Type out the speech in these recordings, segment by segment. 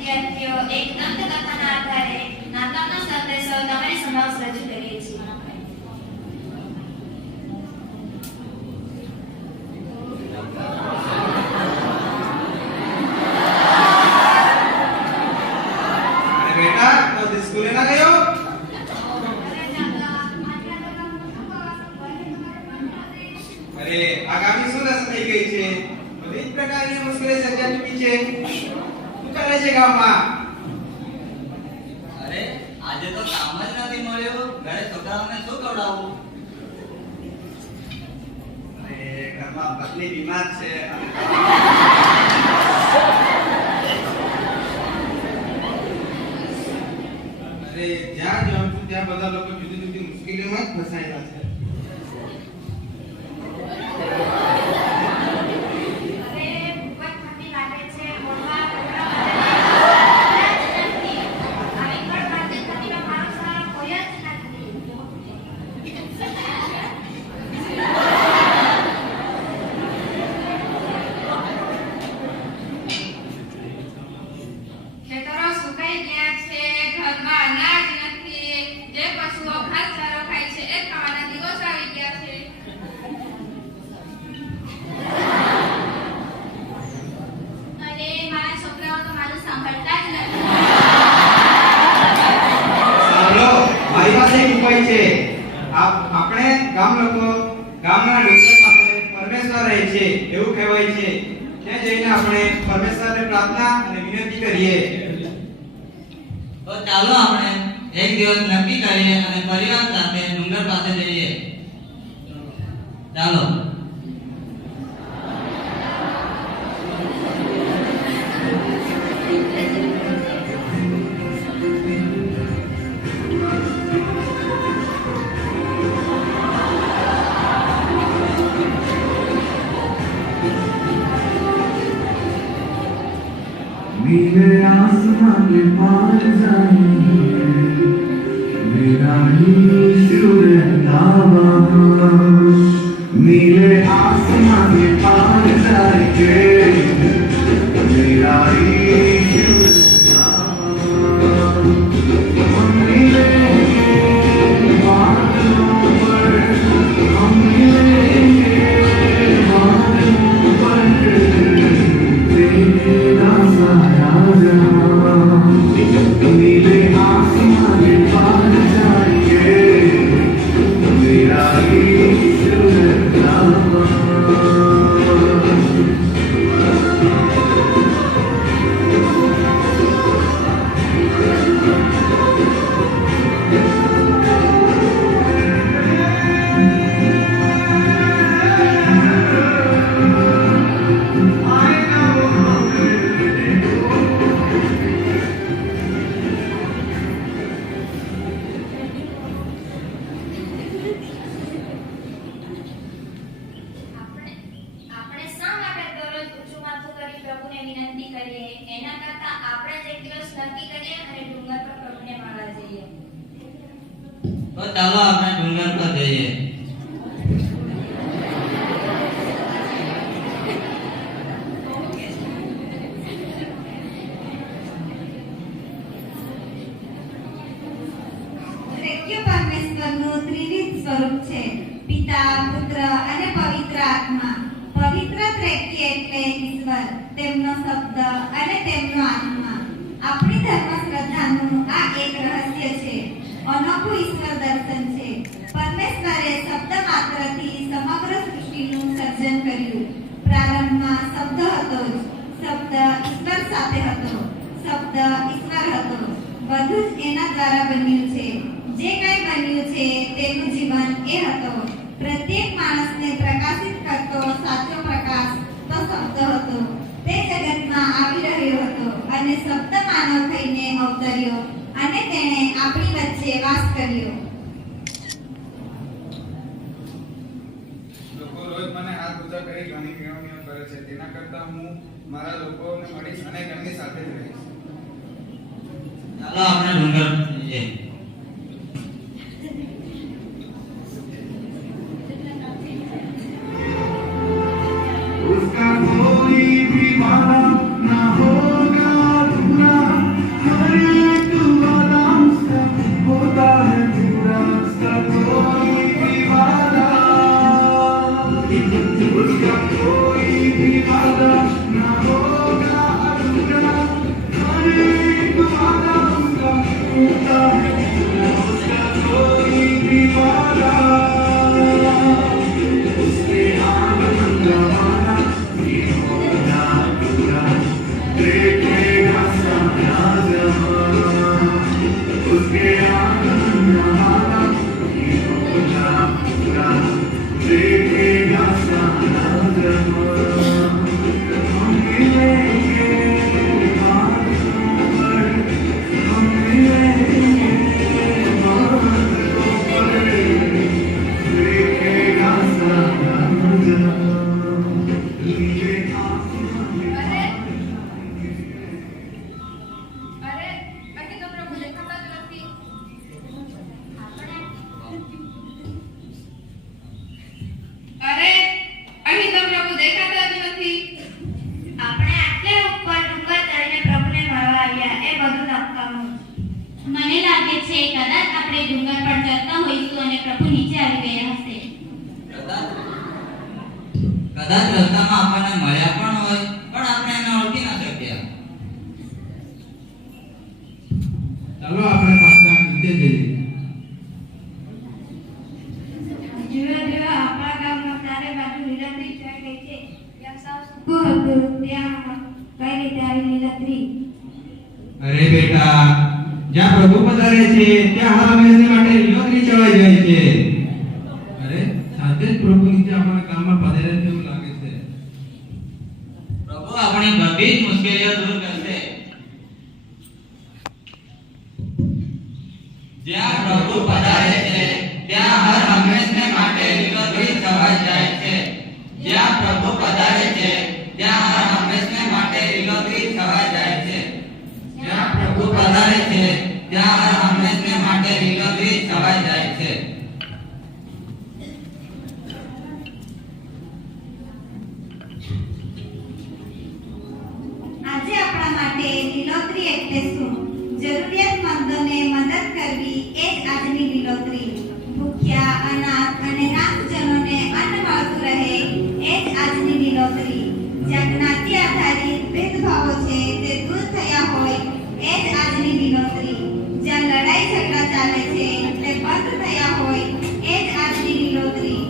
વિદ્યાર્થીઓ એક દંતકથાના આધારે નાટકનો સંદેશો તમારી સમક્ષ રજૂ કરીએ છીએ. બેટા તો સ્કૂલે ના ગયો? અરે આગામી શું દશા થઈ ગઈ છે? બધી જ પ્રકારની મુશ્કેલી સર્જા ચૂકી છે. શું ચાલે છે ગામમાં? અરે આજે તો કામ જ નથી મળ્યું. ઘરે છોકરાઓને શું ખવડાવવું? અરે ઘરમાં પત્ની બીમાર છે. અરે જ્યાં જાઉં છું ત્યાં બધા લોકો જુદી જુદી મુશ્કેલીઓમાં જ ફસાયેલા છે. આપણે ગામ લોકો ગામના ડુંગર પાસે પરમેશ્વર રહે છે એવું કહેવાય છે. ત્યાં જઈને આપણે પરમેશ્વરને પ્રાર્થના અને વિનંતી કરીએ. તો ચાલો આપણે એક દિવસ નક્કી કરીએ અને પરિવાર સાથે ડુંગર પાસે જઈએ. ચાલો. नीले आसमान के पार जाएंगे मेरा ईश्वर नावा नीले आसमान के पार जाएंगे मेरा ईश्वर नावा हम मिलेंगे बादलों पर हम मिलेंगे बादलों पर तेरा नीले आसमान के पार जाएंगे मेरा ईश्वर नावा તો ચાલો આપણે ડુંગર પર જઈએ. પરમેશ્વરનું ત્રિવિધ સ્વરૂપ છે. પિતા, પુત્ર અને પવિત્ર આત્મા. પવિત્ર ત્રેકી એટલે ઈશ્વર, તેમનો શબ્દ અને તેમનો આત્મા. આપણી ધર્મ શ્રદ્ધાનું આ એક રહસ્ય છે. અનોખું ઈશ્વર દર્શન છે. પરમેશ્વરે શબ્દ માત્રથી સમગ્ર સૃષ્ટિનું સર્જન કર્યું. પ્રારંભમાં શબ્દ હતો જ. શબ્દ ઈશ્વર સાથે હતો. શબ્દ ઈશ્વર હતો. બધું જ એના દ્વારા બન્યું છે. જે કંઈ બન્યું છે તેનું જીવન એ હતો. પ્રત્યેક માણસને પ્રકાશિત કરતો સાચો પ્રકાશ તો શબ્દ હતો. તે જગતમાં આવી રહ્યો હતો અને શબ્દ માનવ થઈને અવતર્યો અને તેણે આપણી વચ્ચે વાસ કર્યો. લોકો રોજ મને હાથ ઊંચા કરી ઘણી મેળવણીઓ કરે છે. તેના કરતાં હું મારા લોકોને મળીશ અને તેમની સાથે જ રહીશ. ચાલો આપણે ડુંગર જઈએ. उसका कोई भी वादा ना होगा अधूरा પ્રભુ નીચે આવી ગયા હશે. કદાચ રસ્તામાં આપણને મળ્યા પણ હોય, પણ આપણે એને ઓળખી ના શક્યા. ચાલો આપણે પાછા નીચે જઈએ. જુઓ આપણા ગામમાં ચારે બાજુ લીલોતરી છવાઈ ગઈ છે. ત્યાં સાવ સૂકું હતું, ત્યાં કઈ રીતે આવી લીલોતરી? અરે બેટા, જ્યાં પ્રભુ પધારે છે ત્યાં હર હંમેશની માટે લીલોતરી છવાઈ જાય છે. અરે સાથે જ પ્રભુ નીચે આપણા ગામમાં પધારે છે એવું લાગે છે. પ્રભુ આપણી બધી જ મુશ્કેલીઓ દૂર કરશે. જ્યાં પ્રભુ પધારે છે ત્યાં હર હંમેશને માટે લીલોતરી છવાઈ જાય છે. જ્યાં પ્રભુ પધારે છે ત્યાં હર હંમેશને માટે લીલોતરી છવાઈ જાય છે. જ્યાં પ્રભુ પધારે છે ત્યાં હર હંમેશને માટે લીલોતરી છવાઈ જાય છે. આજે આપણા માટે લીલોતરી એટલે શું? જરૂરિયાતમંદોને મદદ કરવી એ જ આજની લીલોતરી. ભૂખ્યા, અનાથ અને નાથજનોને અન્ન મળતું રહે એ જ આજની લીલોતરી. જ્યાં જ્ઞાતિ આધારિત ભેદભાવો છે તે દૂર થયા હોય એ જ આજની લીલોતરી. જ્યાં લડાઈ ઝઘડા ચાલે છે તે બંધ થયા હોય એ જ આજની લીલોતરી.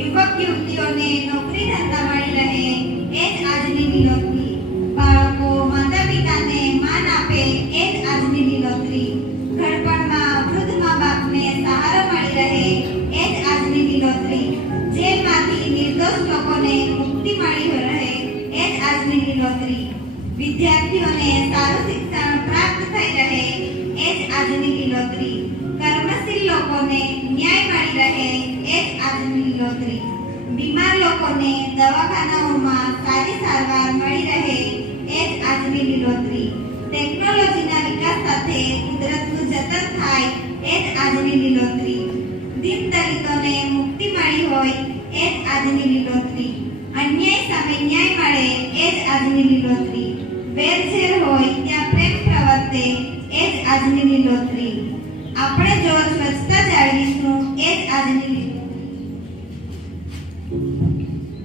યુવક યુવતીઓને નોકરી ધંધા મળી રહે એ જ આજની લીલોતરી. બાળકો માતા પિતાને માન આપે એ જ આજની લીલોતરી. ઘડપણમાં વૃદ્ધ મા બાપને સહારો મળી રહે એ જ આજની લીલોતરી. જેલમાંથી નિર્દોષ લોકોને મુક્તિ મળી રહે એ જ આજની લીલોતરી. વિદ્યાર્થીઓને સારું શિક્ષણ પ્રાપ્ત થઈ રહે એ જ આજની લીલોતરી. કર્મશીલ લોકોને ન્યાય મળી રહે એ જ આજની લીલોતરી. બીમાર લોકોને દવાખાનાઓમાં સારી સારવાર મળી રહે એ જ આજની લીલોતરી. ટેકનોલોજીના વિકાસ સાથે કુદરતનું જતન થાય એ જ આજની લીલોતરી. દીન દલિતોને મુક્તિ મળી હોય એ જ આજની લીલોતરી. અન્યાય સામે ન્યાય મળે એ જ આજની લીલોતરી. વેરઝેર હોય ત્યાં પ્રેમ પ્રવર્તે એ જ આજની લીલોતરી. આપણે જો સ્વચ્છતા જાળવીશું એ જ આજની લીલોતરી.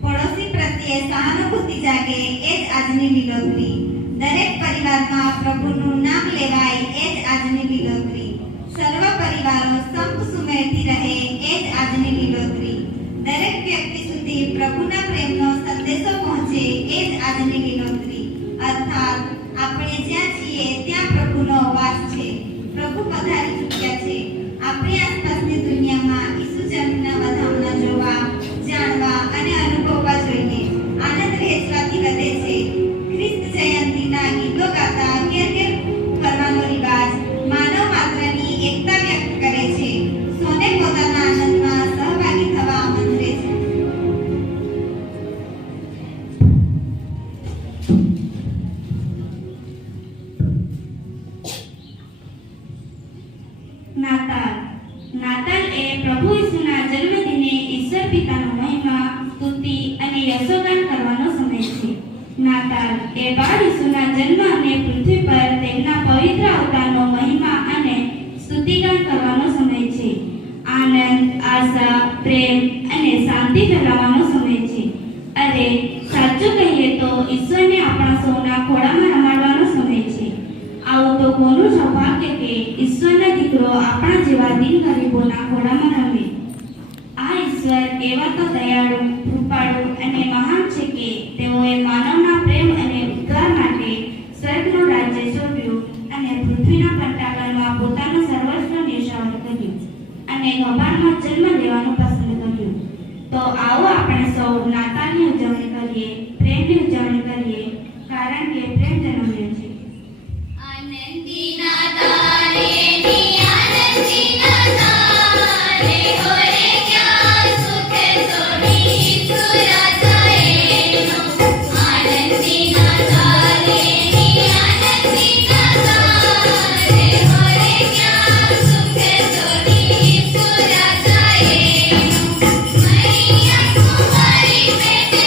પડોશી પ્રત્યે સહાનુભૂતિ જાગે એ જ આજની લીલોતરી. દરેક પરિવારમાં પ્રભુનું નામ લેવાય એ જ આજની લીલોતરી. સર્વ પરિવારો સંપ સુમેળથી રહે એ જ આજની લીલોતરી. દરેક વ્યક્તિ સુધી પ્રભુના પ્રેમનો સંદેશો પહોંચે એ જ આજની લીલોતરી. અર્થાત આપણે જ્યાં છીએ ત્યાં પ્રભુનો વાસ છે. પ્રભુ પધારી ચૂક્યા છે. આપણી આસપાસની દુનિયામાં ઈસુ જન્મના વધામણા જોવા, જાણવા અને અનુભવવા જોઈએ. આનંદ વહેંચવાથી વધે છે. ખ્રિસ્ત જયંતીના ગીતો ગાતા ઘેર ઘેર ફરવાનો રિવાજ માનવ માત્રની એકતા વ્યક્ત કરે છે. સૌને પોતાના આનંદમાં સહભાગી થવા આમંત્રે છે. નાતાલ એ પ્રભુ ઈસુના જન્મદિને ઈશ્વર પિતાનો મહિમા, સ્તુતિ અને યશોગાન કરવાનો સમય છે. નાતાલ એ બાળ ઈસુના જન્મ અને પૃથ્વી પર તેમના પવિત્ર અવતારનો મહિમા અને સ્તુતિગાન કરવાનો સમય છે. આનંદ, આશા, પ્રેમ અને શાંતિ ફેલાવવાનો સમય છે. અરે સાચું કહીએ તો ઈશ્વરને આપણા સૌના ખોળામાં રમાડવાનો સમય છે. આવું તો કોનું સૌભાગ્ય કે ઈશ્વરના દીકરો આપણા જેવા દિન ગરીબોના ખોળામાં રમે. આ ઈશ્વર એવા તો દયાળુ, કૃપાળુ અને મહાન છે કે તેઓએ માનવના પ્રેમ અને ઉદ્ધાર માટે સ્વર્ગનું રાજ્ય છોડ્યું અને પૃથ્વીના પટ્ટાગરમાં પોતાનું સર્વસ્વ ન્યોછાવર કર્યું અને ગભારમાં જન્મ લેવાનું પસંદ કર્યું. તો આવો આપણે સૌ નાતાલની ઉજવણી કરીએ, પ્રેમની ઉજવણી કરીએ, કારણ કે પ્રેમ જન્મ્યો છે. આનંદી નાતાલે ની આનંદી નાતાલે હોરે ક્યાં સુખ સોની સુરાજાએનો. આનંદી નાતાલે ની આનંદી નાતાલે હોરે ક્યાં સુખ સોની સુરાજાએનો. મૈયા કુમારી બેટે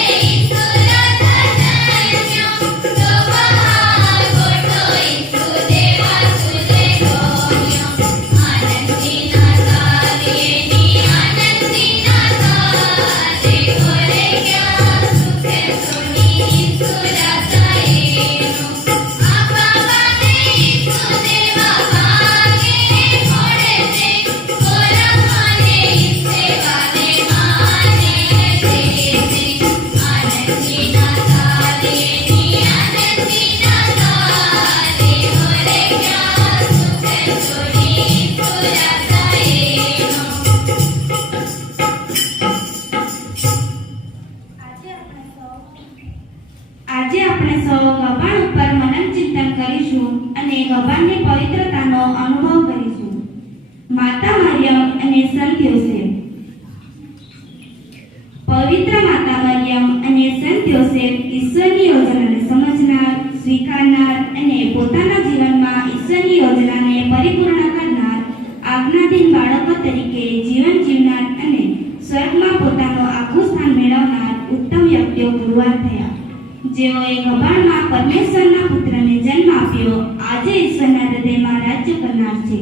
પરિપૂર્ણ કરનાર, આજ્ઞાધીન બાળકો તરીકે જીવન જીવનાર અને સ્વર્ગમાં પોતાનું આગવું સ્થાન મેળવનાર ઉત્તમ વ્યક્તિઓ પુરવાર થયા, જેઓએ ગભાણમાં પરમેશ્વરના પુત્રને જન્મ આપ્યો, આજે ઈશ્વરના હૃદયમાં રાજ્ય કરનાર છે.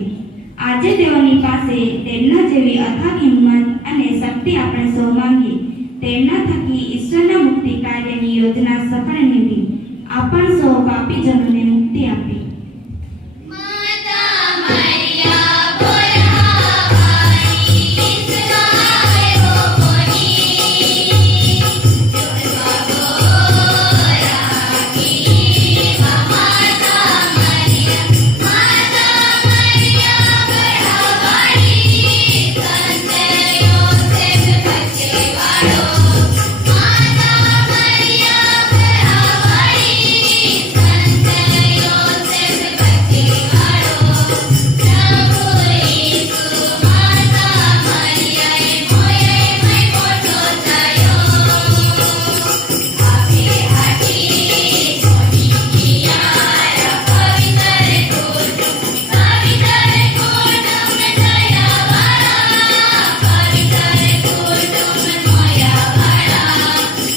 આજે તેઓની પાસે તેમના જેવી અથાગ હિંમત અને શક્તિ આપણે સૌ માંગીએ. તેમના થકી ઈશ્વરના મુક્તિ કાર્યની યોજના સફળ નીવડી આપણ સૌ પાપીજનોને મુક્તિ આપી. માતા મરિયા બોલાવાણી ઈસરાએ રોપોની જોડવા ગોરાકી માતા મરિયા બોલાવાણી સંતયો સેવ ભજવાડો માતા મરિયા બોલાવાણી સંતયો સેવ ભજવાડો પ્રભુ ઈસુ માતા મરિયાએ મોયે મય મોટો થયો આપે હાટી મોટી કિયારા પવિત્ર કુટુંબ થયા વાળા પવિત્ર કુટુંબ મોયા વાળા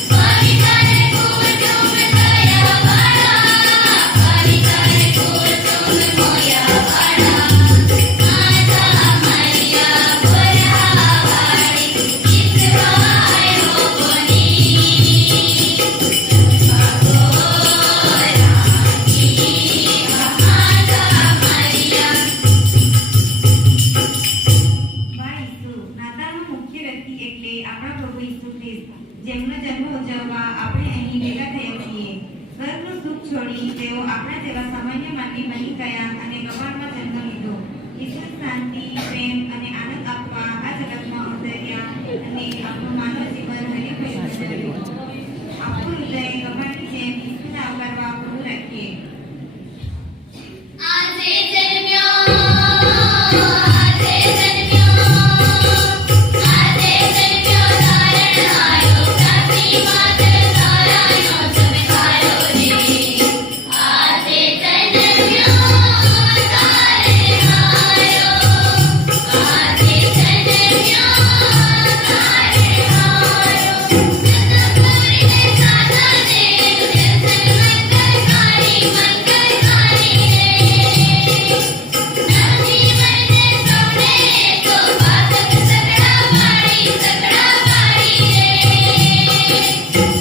પવિત્ર કુટુંબ થયા વાળા પવિત્ર કુટુંબ મોયા વાળા માતા મરિયા બોલાવાણી ઈસરાએ રોપોની નાતાલનો મુખ્ય વ્યક્તિ એટલે આપણા પ્રભુ ઈસુ ખ્રિસ્ત, જેમનો જન્મ ઉજવવા આપણે અહીં ભેગા થયા છીએ. સ્વર્ગનું સુખ છોડી તેઓ આપણા જેવા સામાન્ય માનવી બની ગયા અને ગભાણમાં જન્મ લીધો. ઈસુ શાંતિ, પ્રેમ અને આનંદ આપવા આ જગતમાં અવતર્યા અને આપણું માનવ જીવન હરીભર્યું બનાવ્યું. આપણું હૃદય ગભાણની જેમ ઈસુને આવકારવા ખુલ્લું રાખીએ. આજે જન્મ્યો આજે જન્મ્યો આજે જન્મ્યો તારણાયો પ્રાચી માતર તારાયો ચમકાયો રે આજે જન્મ્યો તારણાયો આજે જન્મ્યો તારણાયો નંદપુરીને સાધાને દર્શન મંગલકારી મંગલકારી રે નવજી વરને સૌને તો બાતક સકડા વાળી રે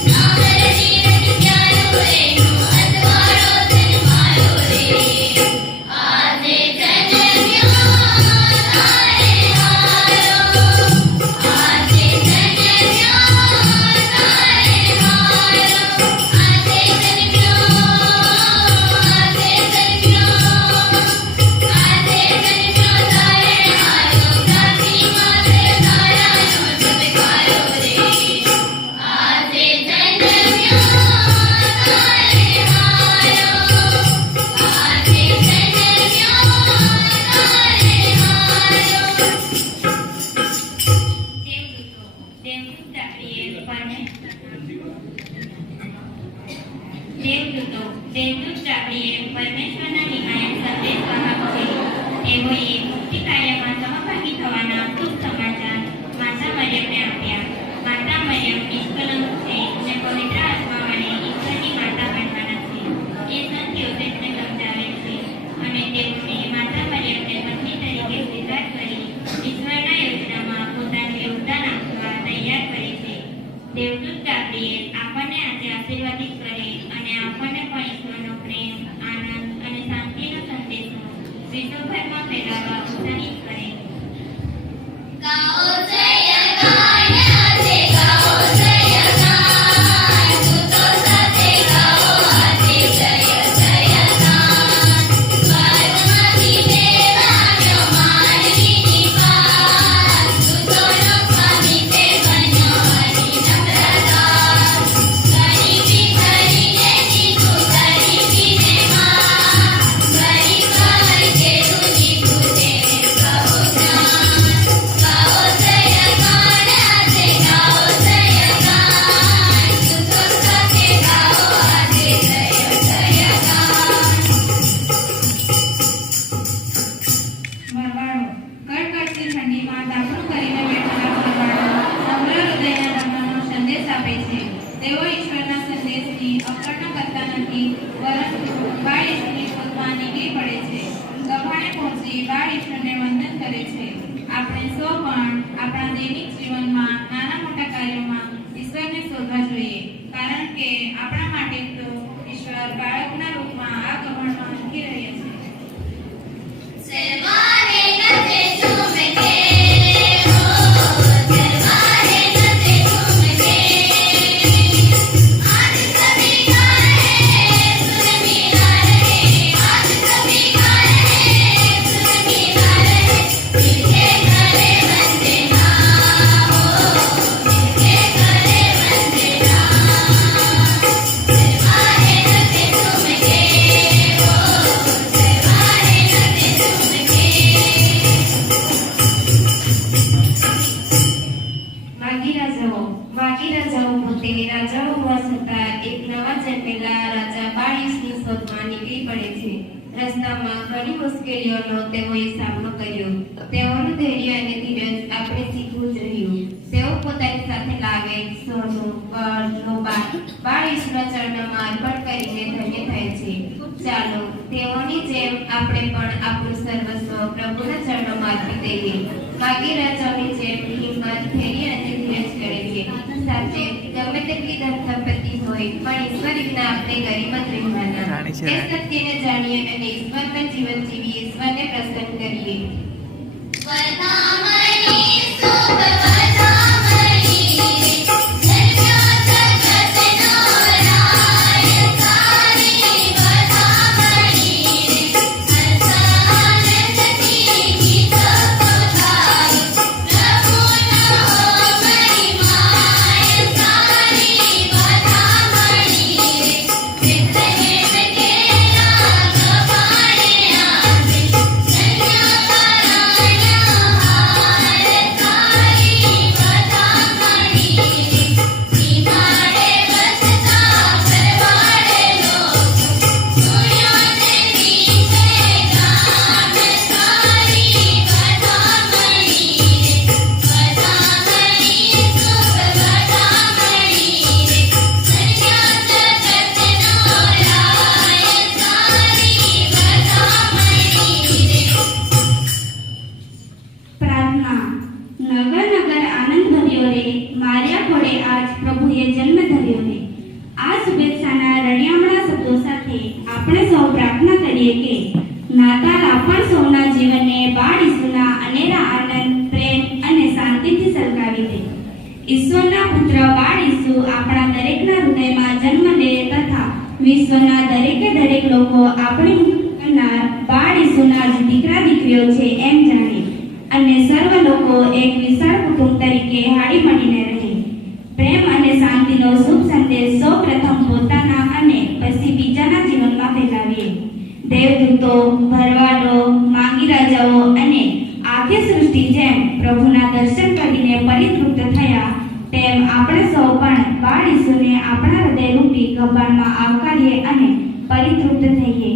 નામરજી રખિયાયો એનો અજવાળો જન્માયો રે આજે જન્મ્યો તારણાયો આજે જન્મ્યો તારણાયો આજે જન્મ્યો આજે જન્મ્યો તારણાયો પ્રાચી માતર તારાયો ચમકાયો રે આજે જન્મ્યો તારણાયો આજે જન્મ્યો દેવદૂત ચાપડીએ પરમેશ્વરના નિમાયક સંદેશ વાહક છે. તેઓએ મુક્તિ કાર્યમાં સહભાગી થવાના શુભ સમાચાર માતા મરિયમને આપ્યા. માતા મરિયમ નિષ્કલંક છે અને પવિત્ર આત્માવાળી ઈશ્વરની માતા બનવાના છે. એ સંત યોસેફને સમજાવે છે અને તેઓને માતા મરિયમને પત્ની તરીકે સ્વીકાર કરી ઈશ્વરના યોજનામાં પોતાનું યોગદાન આપવા તૈયાર કરે છે. દેવદૂત ગાબ્રિએલ આપણને આજે આશીર્વાદિત કરે અને આપણને પણ ઈશ્વરનો પ્રેમ, આનંદ અને શાંતિનો સંદેશો વિશ્વભરમાં ફેલાવવા ઉત્સાહિત કરે. ગાઓ જય ગાન આજે ગાઓ જય ગાન દૂતો સાથે ગાઓ આજે જય જય ગાન સ્વર્ગમાંથી દેવ આવ્યો માનવીની પાર દૂતોનો સ્વામી તે બન્યો હરિ નમ્રદાસ ગરીબી કરીને દીધું ગરીબીને માન ગરીબ હોય તેરું દીધું તેને પ્રભુ રસ્તામાં ઘણી મુશ્કેલીઓનો તેઓએ સામનો કર્યો. તેઓનું ધૈર્ય અને ધીરજ આપણે શીખવું જ રહ્યું. તેઓ પોતાની સાથે લાવેલ સોનું, કળ, લોબા બાળ ઈશ્વરના ચરણોમાં અર્પણ કરીને ધન્ય થાય છે. ચાલો તેઓની જેમ આપણે પણ આપણું સર્વસ્વ પ્રભુના ચરણોમાં આપી દઈએ. બાકી રાજાઓની જેમ હિંમત, ધૈર્ય અને ધીરજ કરીએ. સાથે ગમે તેટલી ધન સંપત્તિ હોય પણ ઈશ્વર વિના આપણે ગરીબ જ રહેવાના. એ સત્યને જાણીએ અને ઈશ્વરના જીવન જીવીએ, ઈશ્વરને પ્રસન્ન કરીએ. વધામણી સુખ વધામણી ધન્ય જગતનો રાય સારી વધામણી અસાનંદથી ગીત ગાય પ્રભુનો મહિમાય સારી વધામણી વિદ્યહેત કેરા ગવાણે આવે ધન્ય પ્રાર્થના. નગર નગર આનંદ ભર્યો રે, માર્યા ખોળે આજ પ્રભુએ જન્મ ધર્યો રે. આ શુભેચ્છાના રળિયામણા શબ્દો સાથે આપણે સૌ પ્રાર્થના કરીએ કે નાતાલ આપણ સૌના જીવનને બાળ ઈસુના અનેરા આનંદ, પ્રેમ અને શાંતિથી સળગાવી દે. ઈશ્વરના પુત્ર બાળ ઈસુ આપણા દરેકના હૃદયમાં જન્મ લે તથા વિશ્વના દરેકે દરેક લોકો આપણી બાળ ઈસુના જ દીકરા દીકરીઓ છે એમ જાણે અને સર્વ લોકો એક વિશાળ કુટુંબ તરીકે હાળી મળીને રહે. પ્રેમ અને શાંતિનો શુભ સંદેશ સૌ પ્રથમ પોતાના અને પછી બીજાના જીવનમાં ફેલાવીએ. દેવદૂતો, ભરવાડો, માંગી રાજાઓ અને આખી સૃષ્ટિ જેમ પ્રભુના દર્શન કરીને પરિતૃપ્ત થયા તેમ આપણે સૌ પણ બાળ ઈસુને આપણા હૃદયરૂપી ગબ્બારમાં આવકારીએ અને પરિતૃપ્ત થઈએ.